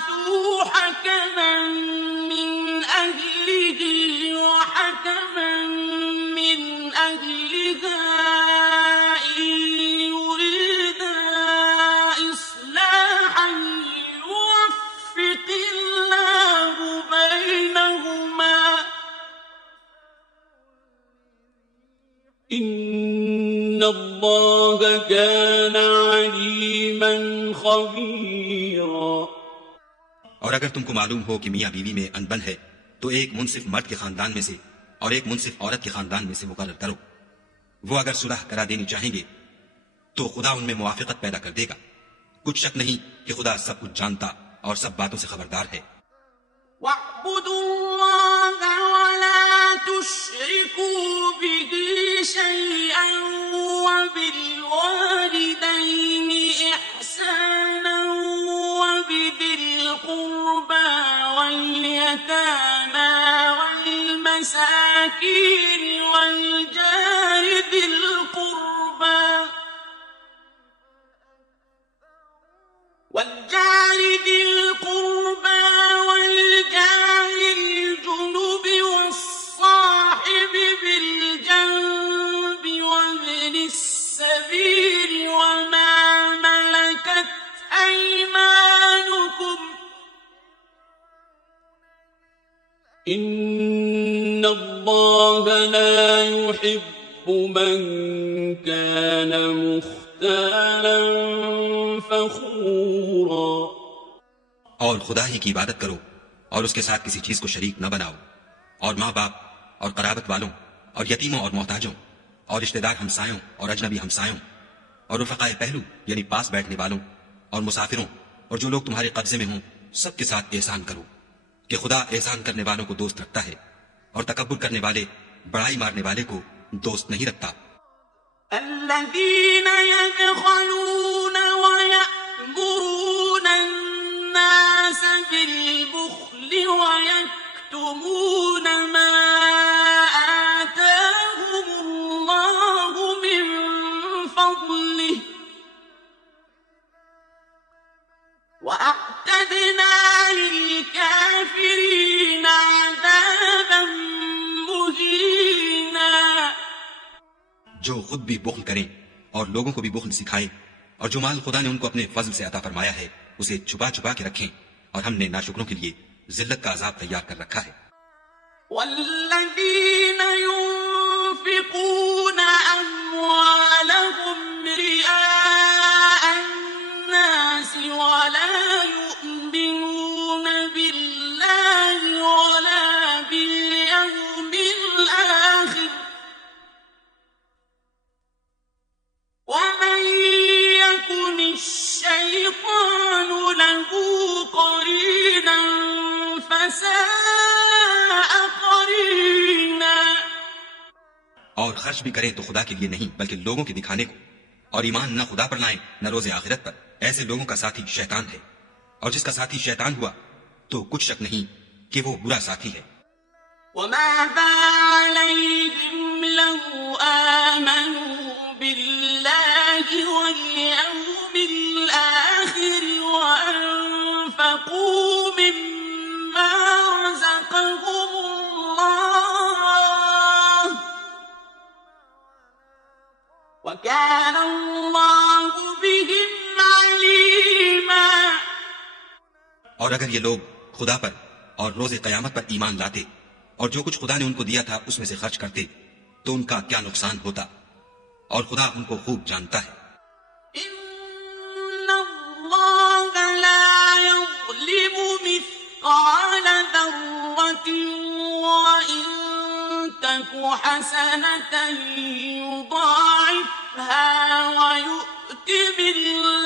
فَبَعَثُوا حَكَمًا مِّنْ أَهْلِهِ وَحَكَمًا مِّنْ أَهْلِهَا إِن يُرِيدَا إِصْلَاحًا يُوَفِّقِ اللَّهُ بَيْنَهُمَا ۗ إِنَّ اللَّهَ كَانَ عَلِيمًا خَبِيرًا۔ اور اگر تم کو معلوم ہو کہ میاں بیوی میں انبن ہے تو ایک منصف مرد کے خاندان میں سے اور ایک منصف عورت کے خاندان میں سے مقرر کرو۔ وہ اگر صلح کرا دینی چاہیں گے تو خدا ان میں موافقت پیدا کر دے گا۔ کچھ شک نہیں کہ خدا سب کچھ جانتا اور سب باتوں سے خبردار ہے۔ وَاعْبُدُوا اللَّهَ وَلَا تُشْرِكُوا بِهِ شَيْئًا وَبِالْوَالِدَيْنِ إِحْسَانًا وَبِذِي الْقُرْبَى وَالْيَتَامَى وَالْمَسَاكِينِ وَالْجَارِ ذِي الْقُرْبَى وَالْجَارِ الْجُنُبِ وَالصَّاحِبِ بِالْجَنبِ وَابْنِ السَّبِيلِ وَمَا مَلَكَتْ أَيْمَانُكُمْ ۗ إِنَّ اللَّهَ لَا يُحِبُّ مَن كَانَ مُخْتَالًا فَخُورًا۔ اور خدا ہی کی عبادت کرو اور اس کے ساتھ کسی چیز کو شریک نہ بناؤ، اور ماں باپ اور قرابت والوں اور یتیموں اور محتاجوں اور رشتہ دار ہمسایوں اور اجنبی ہمسایوں اور رفقائے پہلو یعنی پاس بیٹھنے والوں اور مسافروں اور جو لوگ تمہارے قبضے میں ہوں سب کے ساتھ احسان کرو، کہ خدا احسان کرنے والوں کو دوست رکھتا ہے اور تکبر کرنے والے، بڑائی مارنے والے کو دوست نہیں رکھتا۔ الَّذِينَ يَبْخَلُونَ وَيَأْمُرُونَ النَّاسَ بِالْبُخْلِ وَيَكْتُمُونَ مَا آتَاهُمُ اللَّهُ مِن فَضْلِهِ ۗ وَأَعْتَدْنَا لِلْكَافِرِينَ عَذَابًا مُّهِينًا۔ جو خود بھی بخل کریں اور لوگوں کو بھی بخل سکھائیں، اور جو مال خدا نے ان کو اپنے فضل سے عطا فرمایا ہے اسے چھپا چھپا کے رکھیں، اور ہم نے ناشکروں کے لیے ذلت کا عذاب تیار کر رکھا ہے۔ وَالَّذِينَ يُنفِقُونَ أَمْوَالَهُمْ رِئَاءَ النَّاسِ وَلَا يُؤْمِنُونَ بِاللَّهِ وَلَا بِالْيَوْمِ الْآخِرِ وَمَن يَكُنِ الشَّيْطَانُ لَهُ قَرِينًا فَسَاءَ قَرِينًا۔ اور خرچ بھی کریں تو خدا کے لیے نہیں بلکہ لوگوں کے دکھانے کو، اور ایمان نہ خدا پر لائیں نہ روز آخرت پر، ایسے لوگوں کا ساتھی شیطان ہے، اور جس کا ساتھی شیطان ہوا تو کچھ شک نہیں کہ وہ برا ساتھی ہے۔ وَمَاذَا عَلَيْهِمْ لَوْ آمَنُوا بِاللَّهِ وَالْيَوْمِ الْآخِرِ وَأَنفَقُوا مِمَّا رَزَقَهُمُ اللَّهُ ۗ وَكَانَ اللَّهُ بِهِمْ عَلِيمًا۔ اور اگر یہ لوگ خدا پر اور روز قیامت پر ایمان لاتے اور جو کچھ خدا نے ان کو دیا تھا اس میں سے خرچ کرتے تو ان کا کیا نقصان ہوتا، اور خدا ان کو خوب جانتا ہے۔ إِنَّ اللَّهَ لَا يَظْلِمُ مِثْقَالَ ذَرَّةٍ وَإِن تَكُ حَسَنَةً يُضَاعِفْهَا وَيُؤْتِ مِن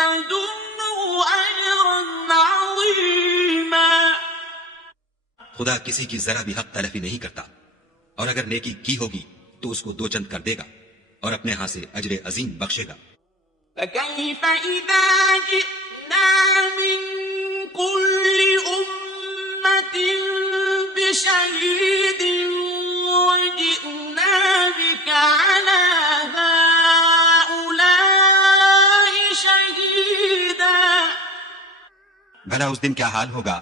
لَّدُنْهُ أَجْرًا عَظِيمًا۔ خدا کسی کی ذرا بھی حق تلفی نہیں کرتا، اور اگر نیکی کی ہوگی تو اس کو دو چند کر دے گا اور اپنے ہاں سے اجر عظیم بخشے گا۔ فَكَيْفَ إِذَا جِئْنَا مِن كُلِّ أُمَّةٍ بِشَهِيدٍ وَجِئْنَا بِكَ عَلَىٰ هَٰؤُلَاءِ شَهِيدًا۔ بھلا اس دن کیا حال ہوگا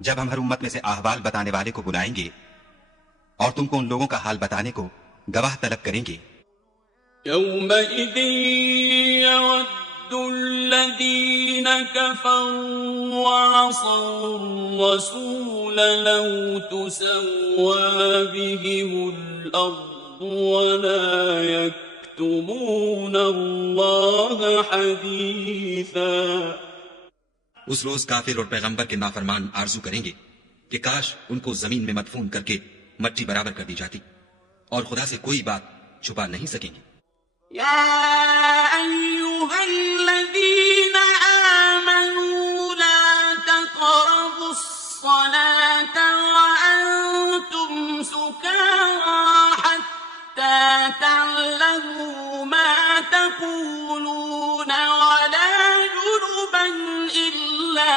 جب ہم ہر امت میں سے احوال بتانے والے کو بلائیں گے اور تم کو ان لوگوں کا حال بتانے کو گواہ طلب کریں گے. يومئذ يود الذين كفروا وعصوا الرسول لو تسوى بهم الأرض ولا يكتمون الله حديثا. اس روز کافر اور پیغمبر کے نافرمان آرزو کریں گے کہ کاش ان کو زمین میں مدفون کر کے مٹی برابر کر دی جاتی اور خدا سے کوئی بات چھپا نہیں سکیں گے. يا أيها الذين آمنوا لا تقربوا الصلاة وأنتم سكارى حتى تعلموا ما تقولون ولا جنبا إلا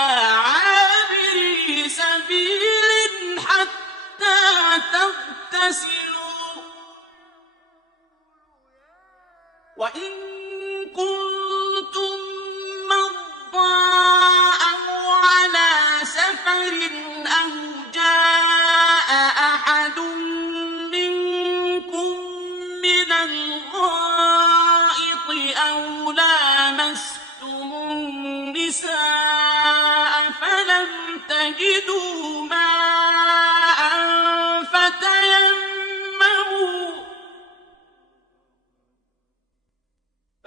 عابري سبيل حتى تغتسلوا وَإِن كُنتُم مَّرْضَىٰ أَوْ عَلَىٰ سَفَرٍ أَوْ جَاءَ أَحَدٌ مِّنكُم مِّنَ الْغَائِطِ أَوْ لَامَسْتُمُ النِّسَاءَ فَلَمْ تَجِدُوا مَاءً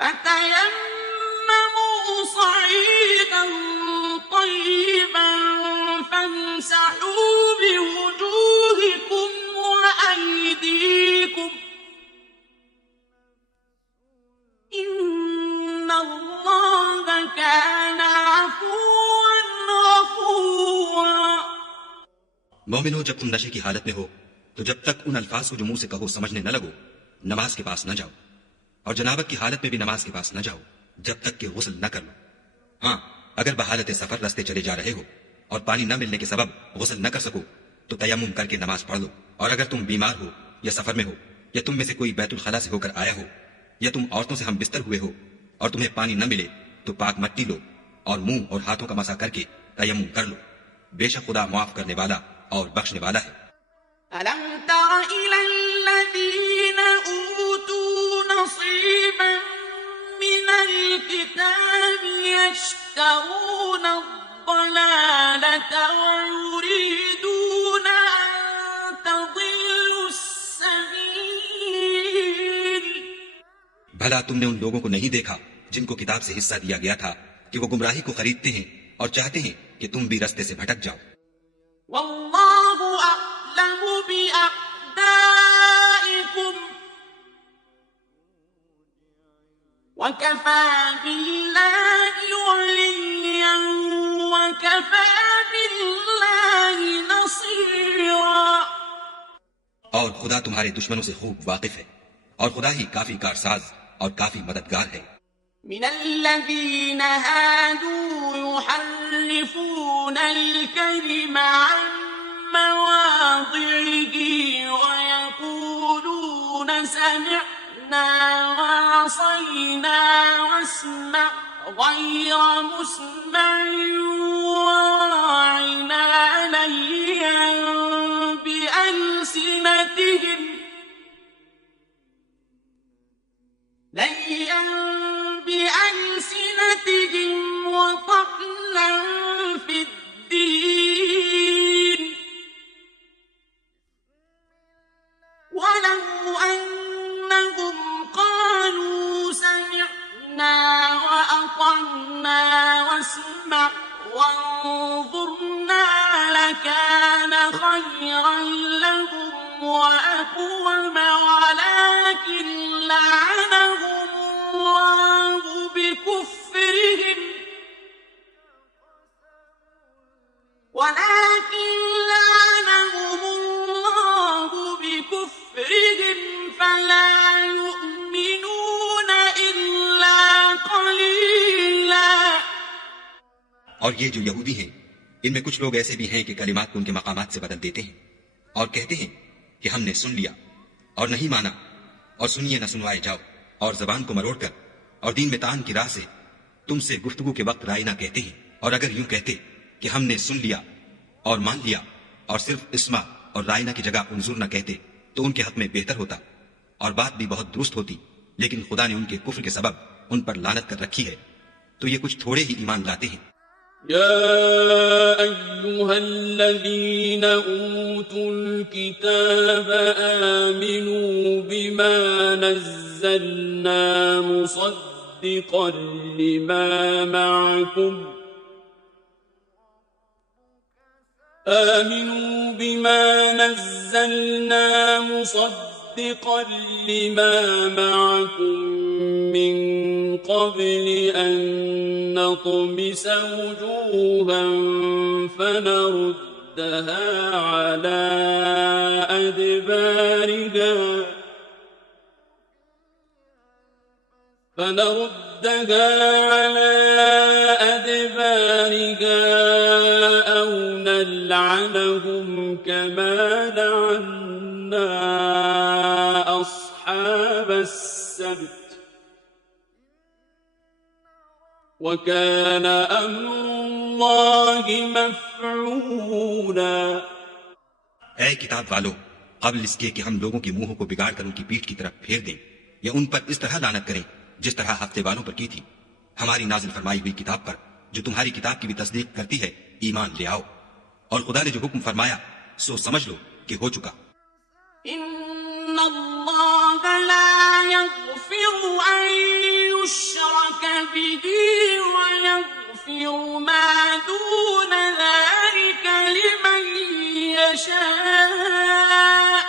فتيمموا صعيدا طيبا فامسحوا بوجوهكم وأيديكم إن الله كان عفوا غفورا. مومنو، جب تم نشے کی حالت میں ہو تو جب تک ان الفاظ کو جو منہ سے کہو سمجھنے نہ لگو نماز کے پاس نہ جاؤ، اور جنابت کی حالت میں بھی نماز کے پاس نہ جاؤ جب تک کہ غسل نہ کر لو. ہاں، اگر بحالت سفر رستے چلے جا رہے ہو اور پانی نہ ملنے کے سبب غسل نہ کر سکو تو تیمم کر کے نماز پڑھ لو. اور اگر تم بیمار ہو یا سفر میں ہو یا تم میں سے کوئی بیت الخلا سے ہو کر آیا ہو یا تم عورتوں سے ہم بستر ہوئے ہو اور تمہیں پانی نہ ملے تو پاک مٹی لو اور منہ اور ہاتھوں کا مسح کر کے تیمم کر لو. بے شک خدا معاف کرنے والا اور بخشنے والا ہے. أَلَمْ تَرَ إِلَى الَّذِينَ أُوتُوا نَصِيبًا مِّنَ الْكِتَابِ يَشْتَرُونَ الضَّلَالَةَ وَيُرِيدُونَ أَن تَضِلُّوا السَّبِيلَ. بھلا تم نے ان لوگوں کو نہیں دیکھا جن کو کتاب سے حصہ دیا گیا تھا کہ وہ گمراہی کو خریدتے ہیں اور چاہتے ہیں کہ تم بھی رستے سے بھٹک جاؤ. وَاللَّهُ أَعْلَمُ بِأَعْدَائِكُمْ وَكَفَى بِاللَّهِ وَلِيًّا وَكَفَى بِاللَّهِ نَصِيرًا. اور خدا تمہارے دشمنوں سے خوب واقف ہے اور خدا ہی کافی کارساز اور کافی مددگار ہے. من الذين هادوا يحرفون الكلم عن مواضعه ويقولون سمعنا وعصينا واسمع غير مسمع وراعنا ليا بألسنتهم وطعنا في الدين ولو أنهم قالوا سمعنا وأطعنا واسمع وانظرنا لكان خيرا لهم وأقوم ولكن لعنهم الله بكفرهم فلا يؤمنون إلا قليلا. اور یہ جو یہودی ہیں ان میں کچھ لوگ ایسے بھی ہیں کہ کلمات کو ان کے مقامات سے بدل دیتے ہیں اور کہتے ہیں کہ ہم نے سن لیا اور نہیں مانا، اور سنیے نہ سنوائے جاؤ، اور زبان کو مروڑ کر اور دین میں تان کی راہ سے تم سے گفتگو کے وقت رائے نہ کہتے ہیں. اور اگر یوں کہتے کہ ہم نے سن لیا اور مان لیا اور صرف اسما اور رائنا کی جگہ انظر نہ کہتے تو ان کے حق میں بہتر ہوتا اور بات بھی بہت درست ہوتی، لیکن خدا نے ان کے کفر کے سبب ان پر لعنت کر رکھی ہے، تو یہ کچھ تھوڑے ہی ایمان لاتے ہیں۔ يا أيها الذين أوتوا الكتاب آمنوا بما نزلنا مصدقا لما معكم من قبل أن نطمس وجوها فنردها على أدبارها أو نلعنهم كما لعنا أصحاب السبت وَكَانَ أَمْرُ اللَّهِ مَفْعُولًا۔ اے کتاب والو، قبل اس کے کہ ہم لوگوں کے منہوں کو بگاڑ کر ان کی پیٹھ کی طرف پھیر دیں یا ان پر اس طرح لعنت کریں جس طرح ہفتے والوں پر کی تھی، ہماری نازل فرمائی ہوئی کتاب پر جو تمہاری کتاب کی بھی تصدیق کرتی ہے ایمان لے آؤ، اور خدا نے جو حکم فرمایا سو سمجھ لو کہ ہو چکا۔ إِنَّ اللَّهَ لَا يَغْفِرُ أَن يُشْرَكَ بِهِ وَيَغْفِرُ مَا دُونَ ذَلِكَ لِمَن يَشَاءُ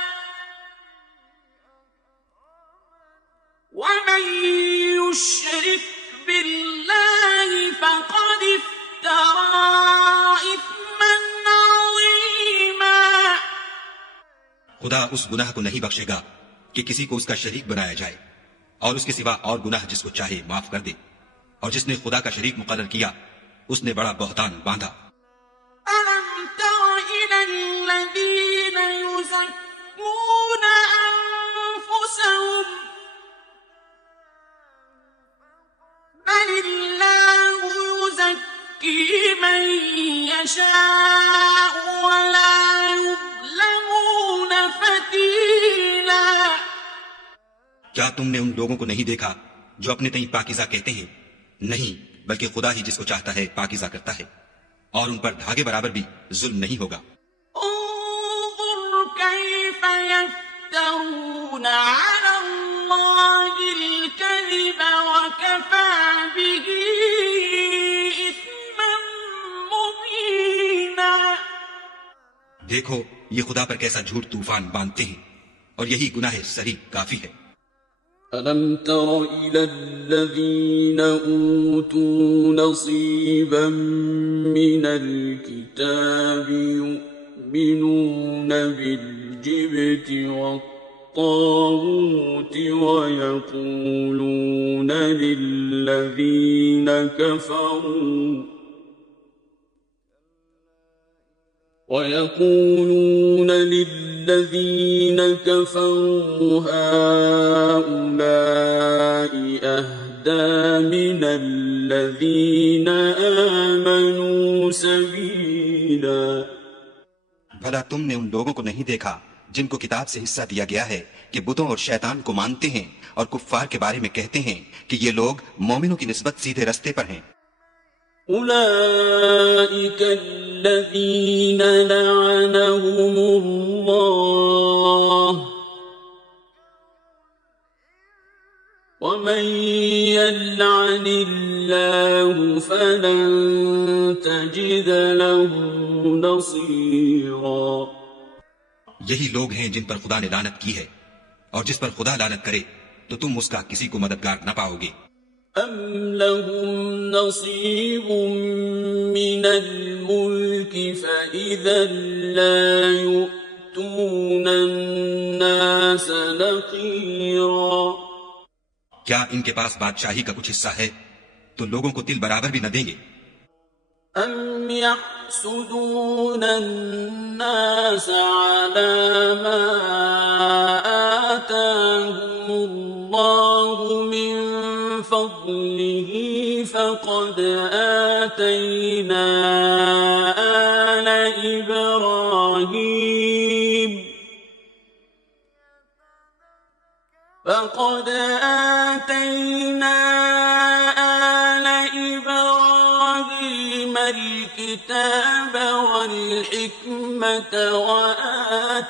وَمَن يُشْرِكْ بِاللَّهِ فَقَدِ افْتَرَىٰ إِثْمًا عَظِيمًا۔ خدا اس گناہ کو نہیں بخشے گا کہ کسی کو اس کا شریک بنایا جائے، اور اس کے سوا اور گناہ جس کو چاہے معاف کر دے، اور جس نے خدا کا شریک مقرر کیا اس نے بڑا بہتان باندھا۔ أَلَمْ تَرَ إِلَى الَّذِينَ يُزَكُّونَ أَنفُسَهُم بَلِ اللَّهُ يُزَكِّي مَن يَشَاءُ وَلَا يُظْلَمُونَ فَتِيلًا۔ کیا تم نے ان لوگوں کو نہیں دیکھا جو اپنے تئیں پاکیزہ کہتے ہیں؟ نہیں، بلکہ خدا ہی جس کو چاہتا ہے پاکیزہ کرتا ہے، اور ان پر دھاگے برابر بھی ظلم نہیں ہوگا۔ انظر كيف يفترون على الله الكذب وكفى به إثما مبينا۔ دیکھو یہ خدا پر کیسا جھوٹ طوفان باندھتے ہیں، اور یہی گناہ سری کافی ہے۔ أَلَمْ تَرَ إِلَى الَّذِينَ أُوتُوا نَصِيبًا مِّنَ الْكِتَابِ يُؤْمِنُونَ بِالْجِبْتِ وَالطَّاغُوتِ وَيَقُولُونَ لِلَّذِينَ كَفَرُوا هَٰؤُلَاءِ أَهْدَىٰ مِنَ الَّذِينَ آمَنُوا سَبِيلًا۔ بھلا تم نے ان لوگوں کو نہیں دیکھا جن کو کتاب سے حصہ دیا گیا ہے کہ بتوں اور شیطان کو مانتے ہیں، اور کفار کے بارے میں کہتے ہیں کہ یہ لوگ مومنوں کی نسبت سیدھے رستے پر ہیں۔ أولئك الذين لعنهم الله ومن يلعن الله فلن تجد له نصيرا۔ یہی لوگ ہیں جن پر خدا نے لعنت کی ہے، اور جس پر خدا لعنت کرے تو تم اس کا کسی کو مددگار نہ پاؤ گے۔ أَمْ لَهُمْ نَصِيبٌ مِّنَ الْمُلْكِ فَإِذًا لَّا يُؤْتُونَ النَّاسَ نَقِيرًا۔ کیا ان کے پاس بادشاہی کا کچھ حصہ ہے تو لوگوں کو تل برابر بھی نہ دیں گے؟ أَمْ يَحْسُدُونَ النَّاسَ عَلَىٰ مَا آتَاهُمُ اللَّهُ مِن فَضْلِهِ فضله فقد آتينا آل إبراهيم الكتاب والحكمة وآتيناهم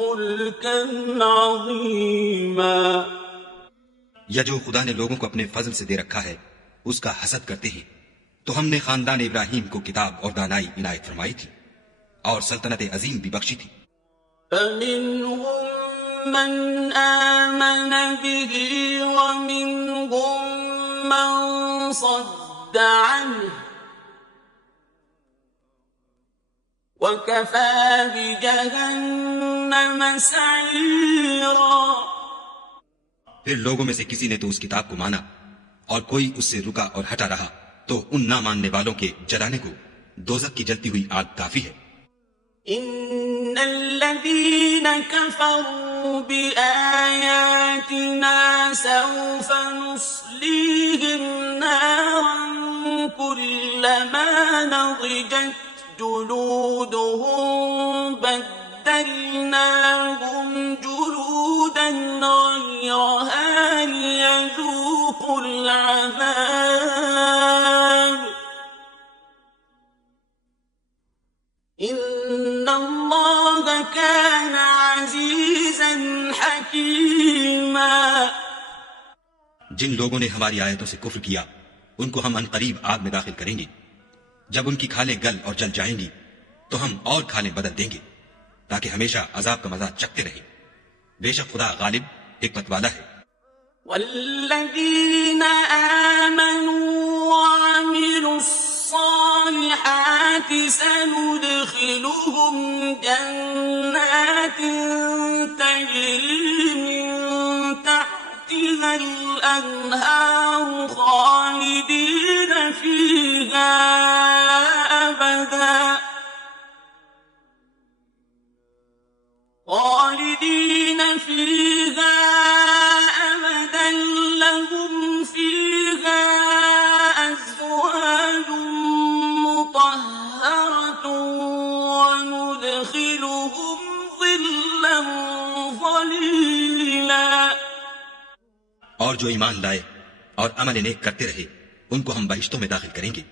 ملكا عظيما. یا جو خدا نے لوگوں کو اپنے فضل سے دے رکھا ہے اس کا حسد کرتے ہیں، تو ہم نے خاندان ابراہیم کو کتاب اور دانائی عنایت فرمائی تھی اور سلطنت عظیم بھی بخشی تھی. فمنهم من آمن به ومنهم من صد عنه وكفى بجهنم سعيرا. پھر لوگوں میں سے کسی نے تو اس کتاب کو مانا اور کوئی اس سے رکا اور ہٹا رہا، تو ان نہ ماننے والوں کے جلانے کو دوزخ کی جلتی ہوئی آگ کافی ہے. ان الذين كفروا بآياتنا سوف نصليهم نارا كلما نضجت جلودهم بدلناهم جلودا غيرها ليذوقوا العذاب ان اللہ کان عزیزا حکیما. جن لوگوں نے ہماری آیتوں سے کفر کیا ان کو ہم عنقریب آگ میں داخل کریں گے. جب ان کی کھالیں گل اور جل جائیں گی تو ہم اور کھالیں بدل دیں گے تاکہ ہمیشہ عذاب کا مزہ چکھتے رہیں. بے شک خدا غالب حکمت والا ہے. والذین آمنوا وعملوا الصالحات سندخلهم جنات تجري من تحتها الأنهار خالدين فيها أبدا لهم فيها أزواج مطهرة وندخلهم ظلا ظليلا. اور جو ایمان لائے اور عمل نیک کرتے رہے ان کو ہم بہشتوں میں داخل کریں گے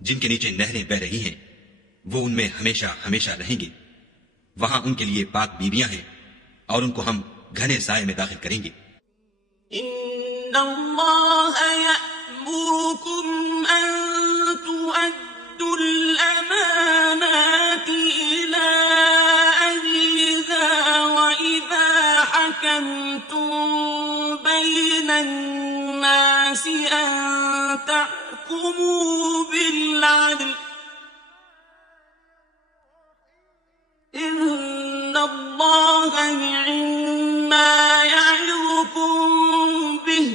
جن کے نیچے نہریں بہ رہی ہیں، وہ ان میں ہمیشہ ہمیشہ رہیں گے. وہاں ان کے لیے پاک بیویاں ہیں اور ان کو ہم گھنے سائے میں داخل کریں گے. ان اللہ یأمرکم ان تؤدوا الامانات الى اہلها واذا حکمتم بین الناس ان تحکموا بالعدل ان اللہ نعما یعظکم به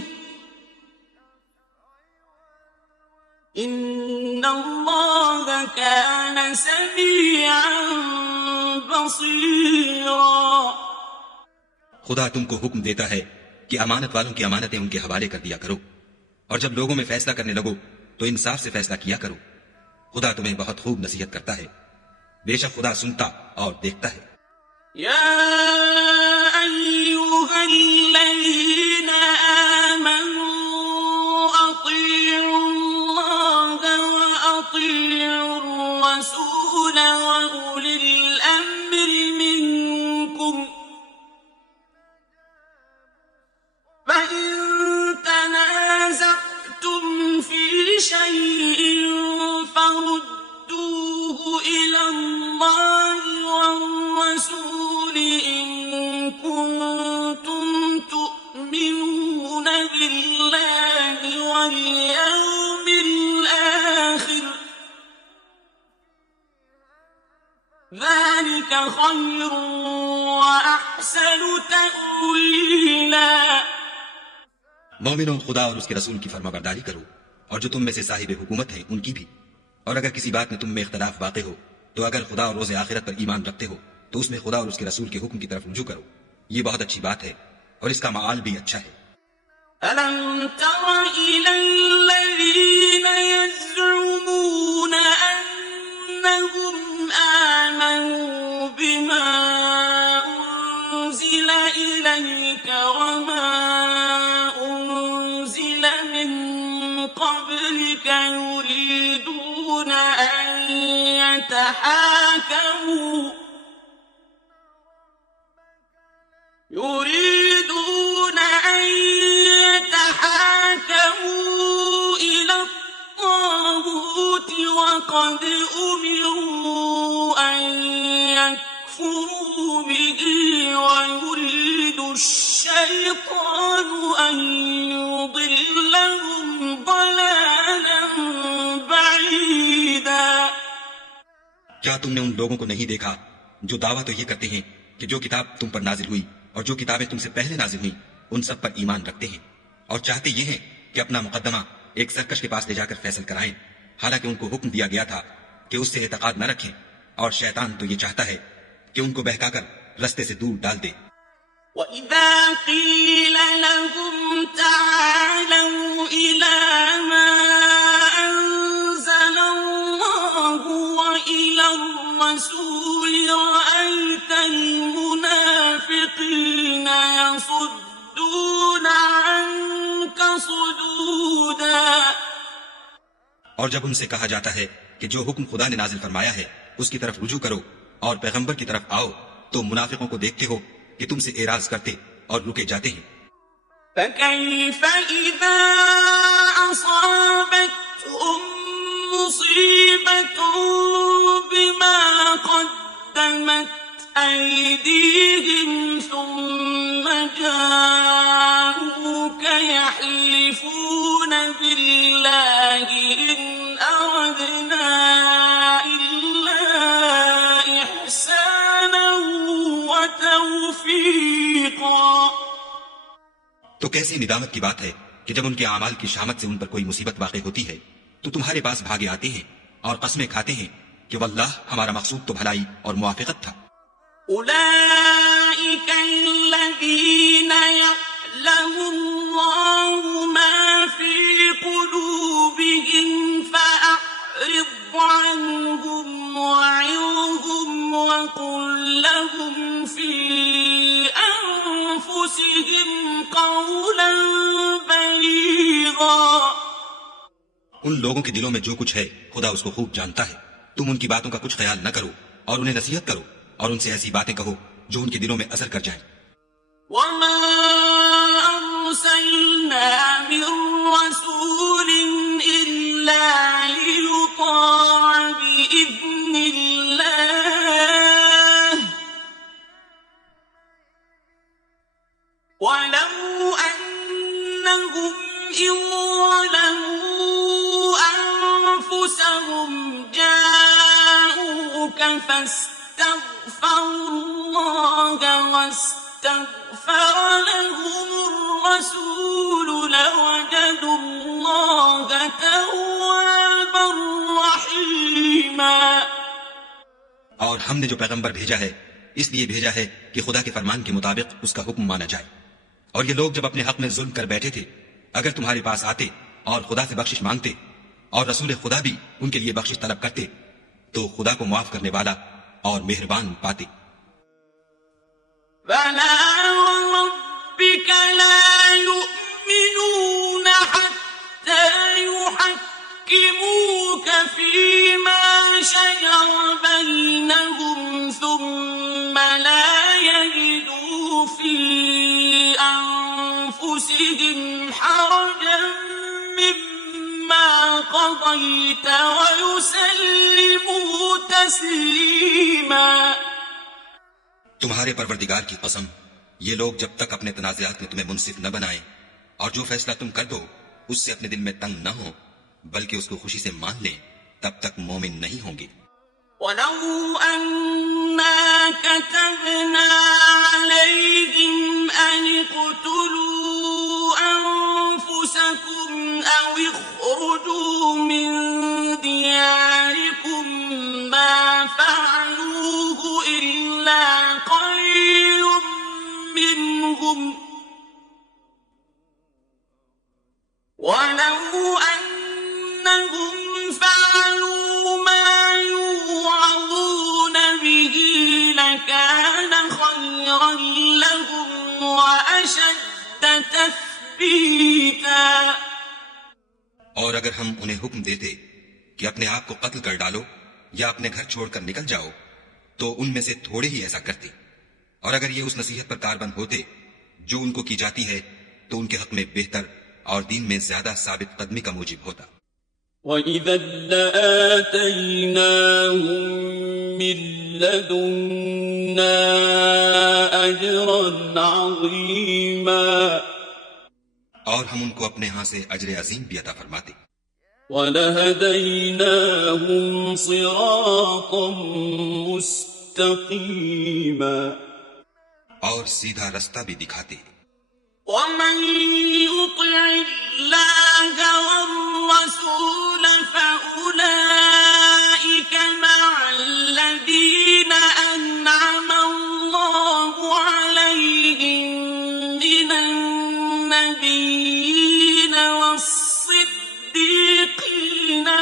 ان اللہ کان سمیعا بصیرا. خدا تم کو حکم دیتا ہے کہ امانت والوں کی امانتیں ان کے حوالے کر دیا کرو، اور جب لوگوں میں فیصلہ کرنے لگو تو انصاف سے فیصلہ کیا کرو. خدا تمہیں بہت خوب نصیحت کرتا ہے، بے شک خدا سنتا اور دیکھتا ہے. یا ایھا الذین آمنوا اطیعوا اللہ واطیعوا الرسول واولی الامر منکم فإن تنازعتم في شيء فردوه إلى الله والرسول إن كنتم تؤمنون بالله واليوم الآخر ذلك خير وأحسن تأويلا. مومنوں، خدا اور اس کے رسول کی فرما برداری کرو، اور جو تم میں سے صاحب حکومت ہیں ان کی بھی. اور اگر کسی بات میں تم میں اختلاف واقع ہو تو اگر خدا اور روز آخرت پر ایمان رکھتے ہو تو اس میں خدا اور اس کے رسول کے حکم کی طرف رجوع کرو. یہ بہت اچھی بات ہے اور اس کا معال بھی اچھا ہے. ألم تر إلى الذين يزعمون أنهم آمنوا بما أنزل إليك وما أنزل من قبلك يريدون أن يتحاكموا إلى الطاغوت وقد أمروا أن يكفروا به ويريد الشيطان أن يضلهم ضلالا بعيدا. کیا تم نے ان لوگوں کو نہیں دیکھا جو دعویٰ تو یہ کرتے ہیں کہ جو کتاب تم پر نازل ہوئی اور جو کتابیں تم سے پہلے نازل ہوئیں ان سب پر ایمان رکھتے ہیں اور چاہتے یہ ہیں کہ اپنا مقدمہ ایک سرکش کے پاس لے جا کر فیصل کرائیں، حالانکہ ان کو حکم دیا گیا تھا کہ اس سے اعتقاد نہ رکھیں، اور شیطان تو یہ چاہتا ہے کہ ان کو بہکا کر رستے سے دور ڈال دے. وَإِذَا قِيلَ لَهُمْ تَعَالَوْا إِلَى مَا أَنزَلَ اللَّهُ وَإِلَى الرَّسُولِ رَأَيْتَ الْمُنَافِقِينَ يَصُدُّونَ عَنكَ صُدُودًا. اور جب ان سے کہا جاتا ہے کہ جو حکم خدا نے نازل فرمایا ہے اس کی طرف رجوع کرو اور پیغمبر کی طرف آؤ، تو منافقوں کو دیکھتے ہو کہ تم سے اعراض کرتے اور رکے جاتے ہیں. فَكَيْفَ إِذَا أَصَابَتْهُم مُّصِيبَةٌ بِمَا قَدَّمَتْ أَيْدِيهِمْ ثُمَّ جَاءُوكَ يَحْلِفُونَ بِاللَّهِ إِنْ أَرَدْنَا إِلَّا إِحْسَانًا وَتَوْفِيقًا. تو کیسی ندامت کی بات ہے کہ جب ان کے اعمال کی شامت سے ان پر کوئی مصیبت واقع ہوتی ہے تو تمہارے پاس بھاگے آتے ہیں اور قسمیں کھاتے ہیں کہ واللہ ہمارا مقصود تو بھلائی اور موافقت تھا. أولئك الذين يعلم الله ما في قلوبهم فأعرض عنهم وعظهم وقل لهم في أنفسهم قولا بليغا. ان لوگوں کے دلوں میں جو کچھ ہے خدا اس کو خوب جانتا ہے. تم ان کی باتوں کا کچھ خیال نہ کرو اور انہیں نصیحت کرو اور ان سے ایسی باتیں کہو جو ان کے دلوں میں اثر کر جائیں. وَمَا أَرْسَلْنَا مِن رَّسُولٍ إِلَّا لِيُطَاعَ بِإِذْنِ اللَّهِ وَلَوْ أَنَّهُمْ إِذ ظَلَمُوا أَنفُسَهُمْ جَاءُوكَ فاستغفروا الله واستغفر لهم الرسول لوجدوا الله توابا رحيما. اور ہم نے جو پیغمبر بھیجا ہے اس لیے بھیجا ہے کہ خدا کے فرمان کے مطابق اس کا حکم مانا جائے. اور یہ لوگ جب اپنے حق میں ظلم کر بیٹھے تھے اگر تمہارے پاس آتے اور خدا سے بخشش مانگتے اور رسول خدا بھی ان کے لیے بخشش طلب کرتے تو خدا کو معاف کرنے والا اور مہربان پاتے. فَلَا وَرَبِّكَ لَا يُؤْمِنُونَ حَتَّى يُحَكِّمُوكَ فِيمَا شَجَرَ بَيْنَهُمْ ثُمَّ لَا يَجِدُوا فِي أَنفُسِهِمْ حَرَجًا مِّمَّا قَضَيْتَ وَيُسَلِّمُوا تَسْلِيمًا. تمہارے پروردگار کی قسم یہ لوگ جب تک اپنے تنازعات میں تمہیں منصف نہ بنائیں اور جو فیصلہ تم کر دو اس سے اپنے دل میں تنگ نہ ہو بلکہ اس کو خوشی سے مان لیں تب تک مومن نہیں ہوں گے. وَلَوْ أَنَّا كَتَبْنَا عَلَيْهِمْ أَنِ اقْتُلُوا أَنفُسَكُمْ أَوِ اخْرُجُوا مِن دِيَارِكُم مَّا فَعَلُوهُ إِلَّا قَلِيلٌ مِّنْهُمْ وَلَوْ أَنَّهُمْ فَعَلُوا مَا يُوعَظُونَ بِهِ لَكَانَ خَيْرًا لَّهُمْ وَأَشَدَّ تَثْبِيتًا۔ اور اگر ہم انہیں حکم دیتے کہ اپنے آپ کو قتل کر ڈالو یا اپنے گھر چھوڑ کر نکل جاؤ تو ان میں سے تھوڑے ہی ایسا کرتے، اور اگر یہ اس نصیحت پر کاربند ہوتے جو ان کو کی جاتی ہے تو ان کے حق میں بہتر اور دین میں زیادہ ثابت قدمی کا موجب ہوتا۔ وَإِذًا لَّآتَيْنَاهُم مِّن لَّدُنَّا أَجْرًا عَظِيمًا، اور ہم ان کو اپنے ہاں سے اجر عظیم بھی عطا فرماتے۔ وَلَهَدَيْنَاهُمْ صِرَاطًا مُّسْتَقِيمًا، اور سیدھا رستہ بھی دکھاتے۔ وَمَن يُطِعِ اللَّهَ وَالرَّسُولَ فَأُولَٰئِكَ مَعَ الَّذِينَ أَنْعَمَ اللَّهُ عَلَيْهِم مِّنَ النَّبِيِّينَ وَالصِّدِّيقِينَ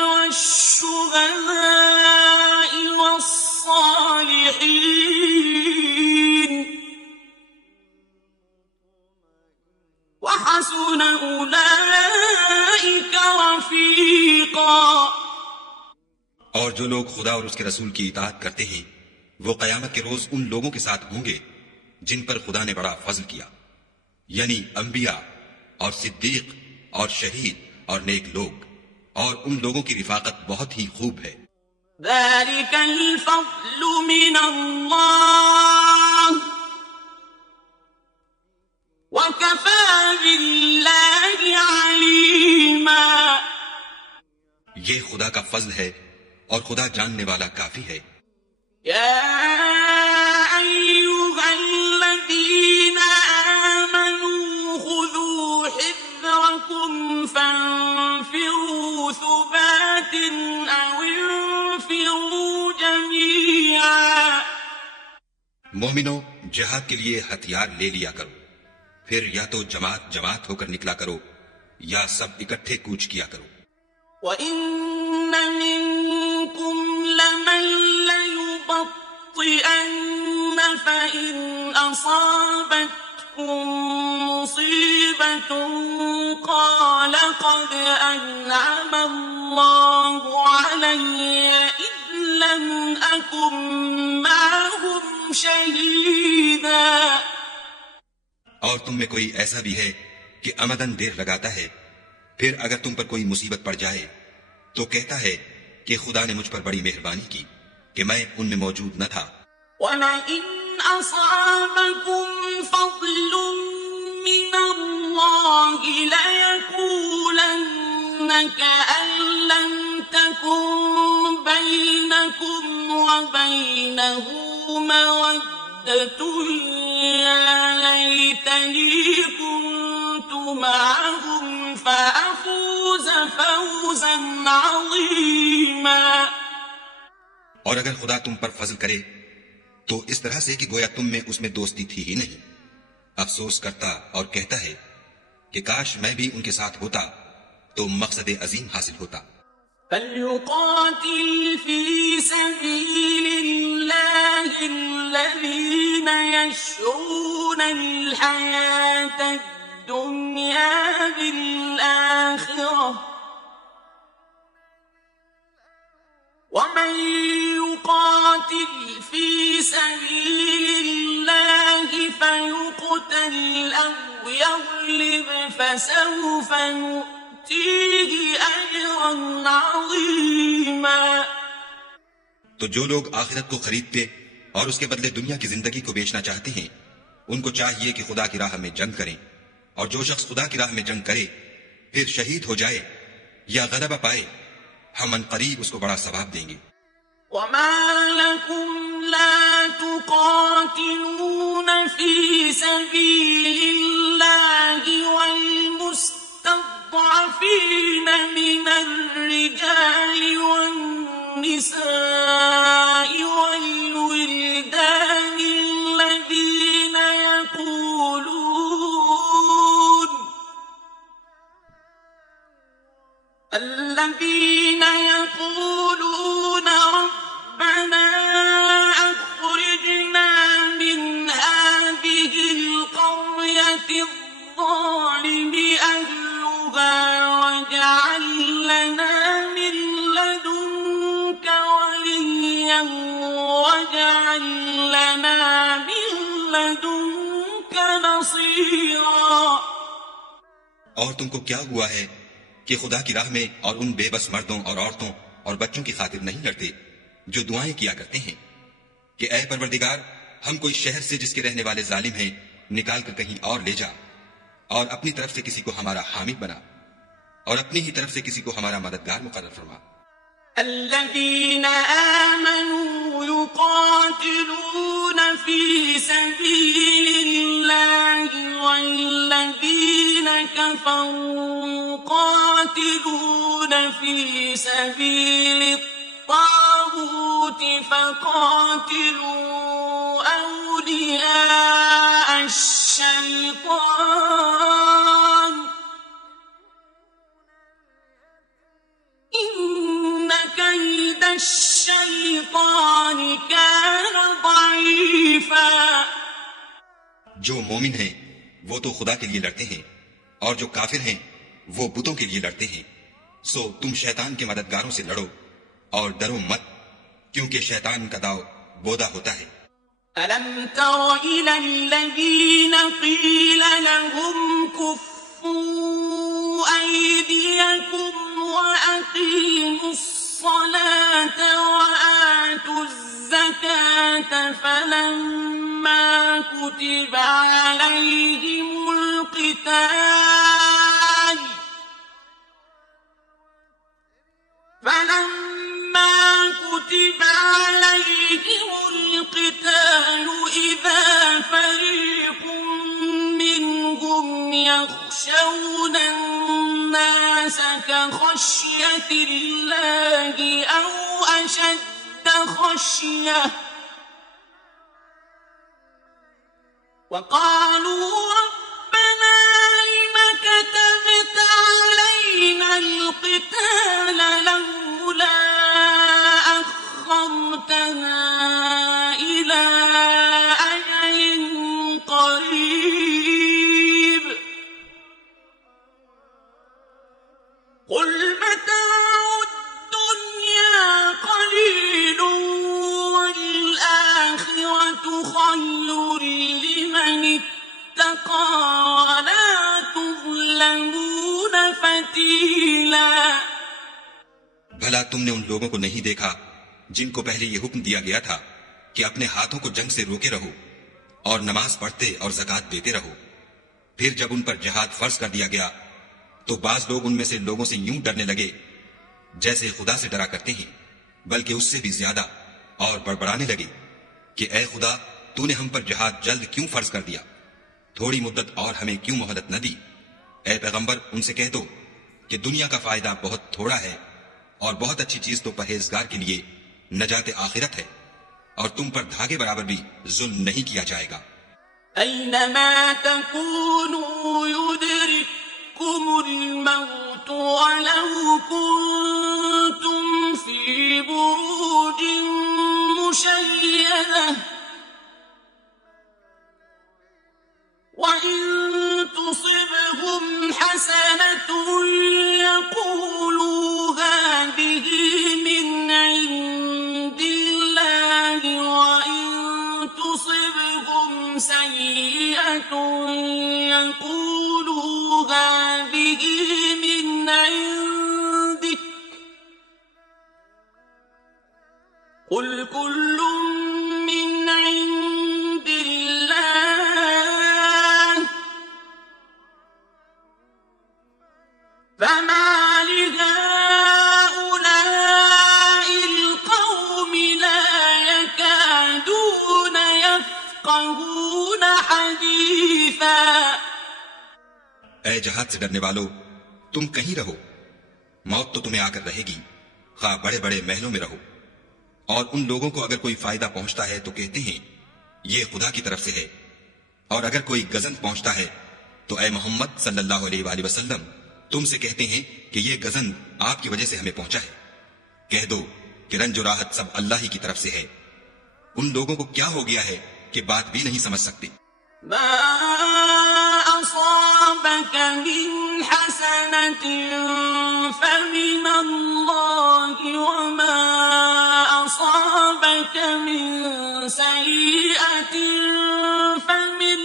وَالشُّهَدَاءِ وَالصَّالِحِينَ، وَحَسُنَ أُولَٰئِكَ رَفِيقًا۔ اور جو لوگ خدا اور اس کے رسول کی اطاعت کرتے ہیں وہ قیامت کے روز ان لوگوں کے ساتھ ہوں گے جن پر خدا نے بڑا فضل کیا، یعنی انبیاء اور صدیق اور شہید اور نیک لوگ، اور ان لوگوں کی رفاقت بہت ہی خوب ہے۔ ذَلِكَ الْفَضْلُ مِنَ اللَّهِ وَكَفَى بِاللَّهِ عَلِيمًا۔ یہ خدا کا فضل ہے اور خدا جاننے والا کافی ہے۔ يَا أَيُّهَا الَّذِينَ آمَنُوا خُذُوا حِذْرَكُمْ فَانفِرُوا ثُبَاتٍ أَوِ انفِرُوا جَمِيعًا۔ مومنو، جہاد کے لیے ہتھیار لے لیا کرو، پھر یا تو جماعت جماعت ہو کر نکلا کرو یا سب اکٹھے کوچ کیا کرو۔ وَإِنَّ مِنكُمْ لَمَن لَّيُبَطِّئَنَّ فَإِنْ أَصَابَتْكُم مُّصِيبَةٌ قَالَ قَدْ أَنْعَمَ اللَّهُ عَلَيَّ إِذْ لَمْ أَكُن مَّعَهُمْ شَهِيدًا۔ اور تم میں کوئی ایسا بھی ہے کہ عمدن دیر لگاتا ہے، پھر اگر تم پر کوئی مصیبت پڑ جائے تو کہتا ہے کہ خدا نے مجھ پر بڑی مہربانی کی کہ میں ان میں موجود نہ تھا۔ وَلَئِنْ أَصَابَكُمْ فَضْلٌ مِّنَ اللَّهِ لَيَقُولَنَّ كَأَن لَّمْ تَكُن بَيْنَكُمْ وَبَيْنَهُ مَوَدَّةٌ يَا لَيْتَنِي كُنتُ مَعَهُمْ فَأَفُوزَ فَوْزًا عَظِيمًا۔ اور اگر خدا تم پر فضل کرے تو اس طرح سے کہ گویا تم میں اس میں دوستی تھی ہی نہیں، افسوس کرتا اور کہتا ہے کہ کاش میں بھی ان کے ساتھ ہوتا تو مقصد عظیم حاصل ہوتا۔ فَلْيُقَاتِلْ فِي سَبِيلِ اللَّهِ الَّذِينَ يَشْرُونَ الْحَيَاةَ الدُّنْيَا بِالْآخِرَةِ، وَمَن يُقَاتِلْ فِي سَبِيلِ اللَّهِ فَيُقْتَلْ أَوْ يَغْلِبْ فَسَوْفَ نُؤْتِيهِ أَجْرًا عَظِيمًا۔ تو جو لوگ آخرت کو خریدتے اور اس کے بدلے دنیا کی زندگی کو بیچنا چاہتے ہیں ان کو چاہیے کہ خدا کی راہ میں جنگ کریں، اور جو شخص خدا کی راہ میں جنگ کرے پھر شہید ہو جائے یا غلبہ پائے ہم ان قریب اس کو بڑا ثواب دیں گے۔ وَمَا لَكُمْ لَا تُقَاتِلُونَ فِي سَبِيلِ اللَّهِ وَالْمُسْتَضْعَفِينَ مِنَ الرِّجَالِ وَالنِّسَاءِ وَالْوِلْدَانِ الَّذِينَ الذين يقولون ربنا أخرجنا من هذه القرية الظالم أهلها واجعل لنا من لدنك وليا واجعل لنا من لدنك نصيرا. اور تم کو کیا ہوا ہے کہ خدا کی راہ میں اور ان بے بس مردوں اور عورتوں اور بچوں کی خاطر نہیں لڑتے جو دعائیں کیا کرتے ہیں کہ اے پروردگار ہم کو اس شہر سے جس کے رہنے والے ظالم ہیں نکال کر کہیں اور لے جا، اور اپنی طرف سے کسی کو ہمارا حامی بنا، اور اپنی ہی طرف سے کسی کو ہمارا مددگار مقرر فرما. الذين آمنوا يقاتلون في سبيل الله والذين كفروا يقاتلون في سبيل الطاغوت فقاتلوا أولياء الشيطان إن كيد الشيطان كان ضعيفا. جو مومن ہیں وہ تو خدا کے لیے لڑتے ہیں، اور جو کافر ہیں وہ بتوں کے لیے لڑتے ہیں. سو تم شیطان کے مددگاروں سے لڑو اور ڈرو مت، کیونکہ شیطان کا داؤ بودا ہوتا ہے. ألم تر إلى الذين قيل لهم كفوا أيديكم وأقيموا الصلاة وآتوا الزكاة فلما كتب عليهم القتال إذا فريق منهم يخشون الناس كخشية الله أو أشد خشية وقالوا ربنا لم كتبت علينا القتال لولا أخرتنا إلى أجل قريب قل متاع الدنيا قليل والآخرة خير لمن اتقى ولا تظلمون فتيلا. بھلا تم نے ان لوگوں کو نہیں دیکھا جن کو پہلے یہ حکم دیا گیا تھا کہ اپنے ہاتھوں کو جنگ سے روکے رہو اور نماز پڑھتے اور زکوٰۃ دیتے رہو؟ پھر جب ان پر جہاد فرض کر دیا گیا تو بعض لوگ ان میں سے لوگوں سے یوں ڈرنے لگے جیسے خدا سے ڈرا کرتے ہیں، بلکہ اس سے بھی زیادہ، اور بڑبڑانے لگے کہ اے خدا تو نے ہم پر جہاد جلد کیوں فرض کر دیا، تھوڑی مدت اور ہمیں کیوں مہلت نہ دی؟ اے پیغمبر ان سے کہہ دو کہ دنیا کا فائدہ بہت تھوڑا ہے، اور بہت اچھی چیز تو پرہیزگار کے لیے نجات آخرت ہے، اور تم پر دھاگے برابر بھی ظلم نہیں کیا جائے گا. أينما تكونوا يدرككم الموت ولو كنتم في بروج مشيدة وإن تصبهم حسنة يقولوا هذه من عند الله وإن تصبهم سيئة يقولوا هذه من عندك قل كل من عند الله فما لهؤلاء القوم لا يكادون يفقهون حديثا. اے جہاد سے ڈرنے والو، تم کہیں رہو، موت تو تمہیں آ کر رہے گی، خواہ بڑے بڑے محلوں میں رہو. اور ان لوگوں کو اگر کوئی فائدہ پہنچتا ہے تو کہتے ہیں یہ خدا کی طرف سے ہے، اور اگر کوئی غضب پہنچتا ہے تو اے محمد صلی اللہ علیہ وآلہ وسلم تم سے کہتے ہیں کہ یہ غضن آپ کی وجہ سے ہمیں پہنچا ہے، کہہ دو کہ رنج و راحت سب اللہ ہی کی طرف سے ہے۔ ان لوگوں کو کیا ہو گیا ہے کہ بات بھی نہیں سمجھ سکتے۔ ما أصابك من حسنة فمن الله وما أصابك من سيئة فمن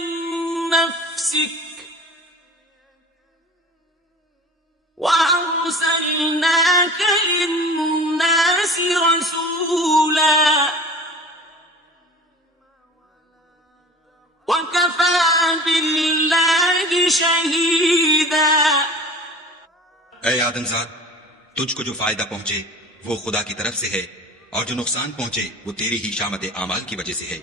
نفسك وأرسلناك للناس رسولا وَكَفَى بِاللَّهِ شَهِيدًا۔ اے آدم زاد، تجھ کو جو فائدہ پہنچے وہ خدا کی طرف سے ہے، اور جو نقصان پہنچے وہ تیری ہی شامت اعمال کی وجہ سے ہے۔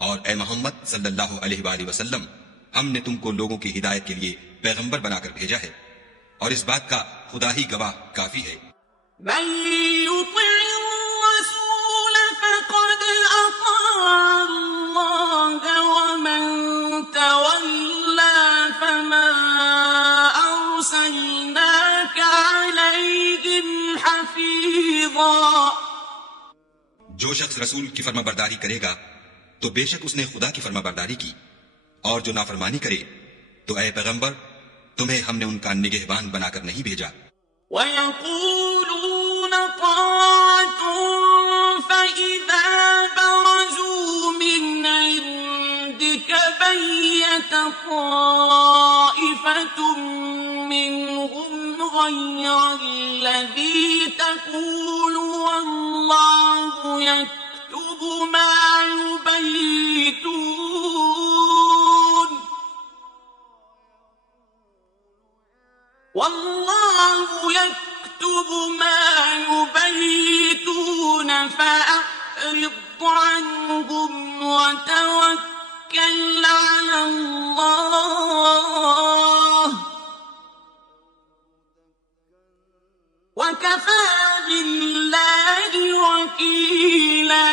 اور اے محمد صلی اللہ علیہ وآلہ وسلم، ہم نے تم کو لوگوں کی ہدایت کے لیے پیغمبر بنا کر بھیجا ہے، اور اس بات کا خدا ہی گواہ کافی ہے۔ من يطع الرسول فقد أطاع الله ومن تولى فما أرسلناك عليهم حفيظا۔ جو شخص رسول کی فرما برداری کرے گا تو بے شک اس نے خدا کی فرما برداری کی، اور جو نافرمانی کرے تو اے پیغمبر تمہیں ہم نے ان کا نگہبان بنا کر نہیں بھیجا۔ وَيَقُولُونَ طَاعَةٌ فَإِذَا بَرَزُوا مِنْ عِنْدِكَ بَيَّتَ طَائِفَةٌ مِّنْهُمْ غَيْرَ الَّذِي تَقُولُ وَاللَّهُ يَكْتُبُ مَا يُبَيِّتُونَ وَاللَّهُ يَكْتُبُ مَا يُبَيِّتُونَ فَأَعْرِضْ عَنْهُمْ وَتَوَكَّلْ عَلَى اللَّهِ وَكَفَى بِاللَّهِ وَكِيلًا۔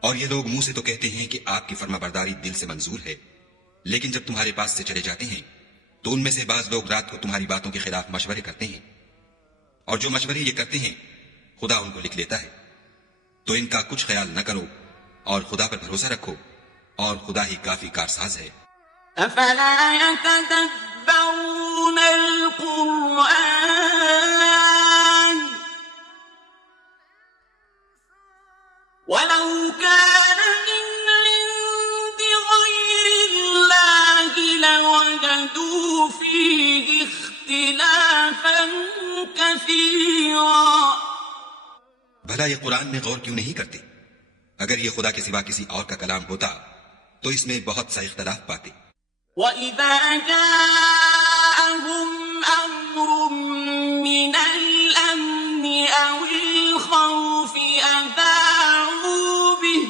اور یہ لوگ منہ سے تو کہتے ہیں کہ آپ کی فرما برداری دل سے منظور ہے، لیکن جب تمہارے پاس سے چلے جاتے ہیں تو ان میں سے بعض لوگ رات کو تمہاری باتوں کے خلاف مشورے کرتے ہیں، اور جو مشورے یہ کرتے ہیں خدا ان کو لکھ لیتا ہے۔ تو ان کا کچھ خیال نہ کرو اور خدا پر بھروسہ رکھو، اور خدا ہی کافی کارساز ہے۔ أَفَلَا يَتَدَبَّرُونَ الْقُرْآنَ وَلَوْ كَانَ مِنْ عِنْدِ غَيْرِ اللَّهِ لَوَجَدُوا فِيهِ اخْتِلَافًا كَثِيرًا۔ بھلا یہ قرآن میں غور کیوں نہیں کرتے؟ اگر یہ خدا کے سوا کسی اور کا کلام ہوتا تو اس میں بہت سا اختلاف پاتے۔ وَإِذَا جَاءَهُمْ أَمْرٌ مِّنَ الْأَمْنِ أَوِ الْخَوْفِ أَذَاعُوا بِهِ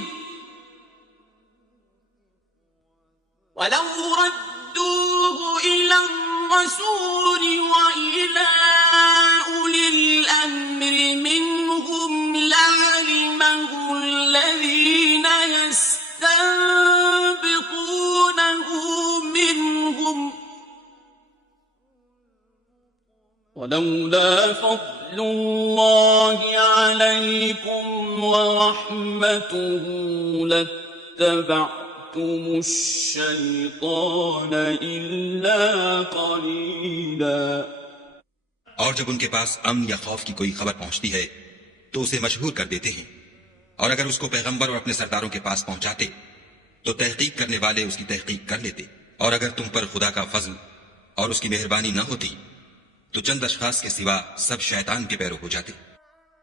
وَلَوْ رَدُّوهُ إِلَى الرَّسُولِ وَإِلَى أُولِي الْأَمْرِ مِنْهُمْ لَعَلِمَهُ الَّذِينَ يَسْتَنبِطُونَهُ مِنْهُمْ وَلَوْلَا فَضْلُ اللَّهِ عَلَيْكُمْ وَرَحْمَتُهُ لَاتَّبَعْتُمُ الشَّيْطَانَ إِلَّا قَلِيلًا۔ اور جب ان کے پاس امن یا خوف کی کوئی خبر پہنچتی ہے تو اسے مشہور کر دیتے ہیں، اور اگر اس کو پیغمبر اور اپنے سرداروں کے پاس پہنچاتے تو تحقیق کرنے والے اس کی تحقیق کر لیتے، اور اگر تم پر خدا کا فضل اور اس کی مہربانی نہ ہوتی تو چند اشخاص کے سوا سب شیطان کے پیرو ہو جاتے۔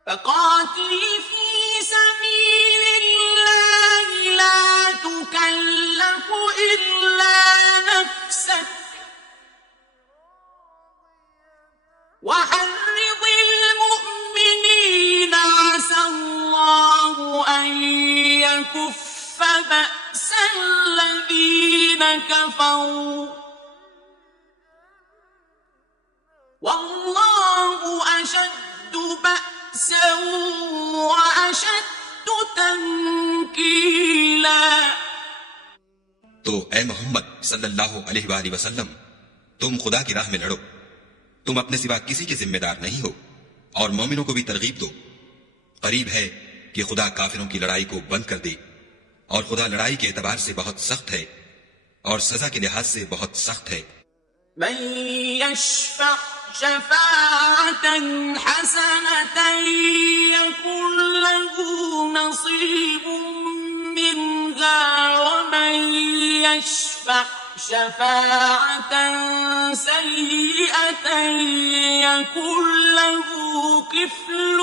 فَقَاتِلْ فِي سَبِيلِ اللَّهِ لَا تُكَلَّفُ إِلَّا نَفْسَكَ وَحَرِّضِ الْمُؤْمِنِينَ عَسَى اللَّهُ أَن يَكُفَّ بَأْسَ الَّذِينَ كَفَرُوا وَاللَّهُ أَشَدُّ بَأْسًا وَأَشَدُّ تَنكِيلًا۔ تو اے محمد صلی اللہ علیہ وآلہ وسلم، تم خدا کی راہ میں لڑو، تم اپنے سوا کسی کے ذمہ دار نہیں ہو، اور مومنوں کو بھی ترغیب دو۔ قریب ہے کہ خدا کافروں کی لڑائی کو بند کر دے، اور خدا لڑائی کے اعتبار سے بہت سخت ہے اور سزا کے لحاظ سے بہت سخت ہے۔ من يشفع شفاعة حسنة يكن له نصيب منها ومن يشفع شفاعة سيئة يكن له كفل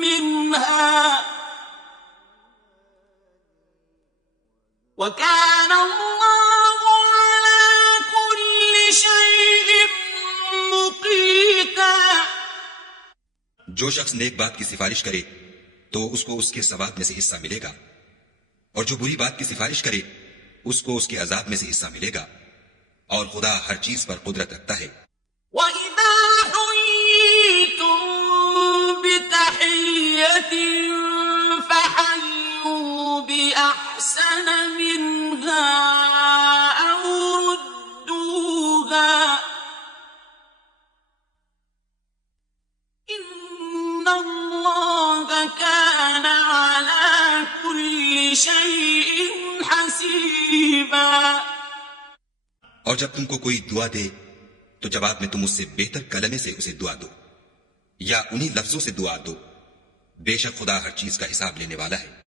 منها وكان الله على كل شيء مقيتا۔ جو شخص نیک بات کی سفارش کرے تو اس کو اس کے ثواب میں سے حصہ ملے گا، اور جو بری بات کی سفارش کرے اس کو اس کے عذاب میں سے حصہ ملے گا، اور خدا ہر چیز پر قدرت رکھتا ہے۔ وَإِذَا حُيِّيتُم بِتَحِيَّةٍ فَحَيُّوا بِأَحْسَنَ مِنْهَا أَوْ رُدُّوهَا إِنَّ اللَّهَ كَانَ عَلَى كُلِّ شَيْءٍ حَسِيبًا۔ اور جب تم کو کوئی دعا دے تو جواب میں تم اس سے بہتر کلمے سے اسے دعا دو، یا انہی لفظوں سے دعا دو، بے شک خدا ہر چیز کا حساب لینے والا ہے۔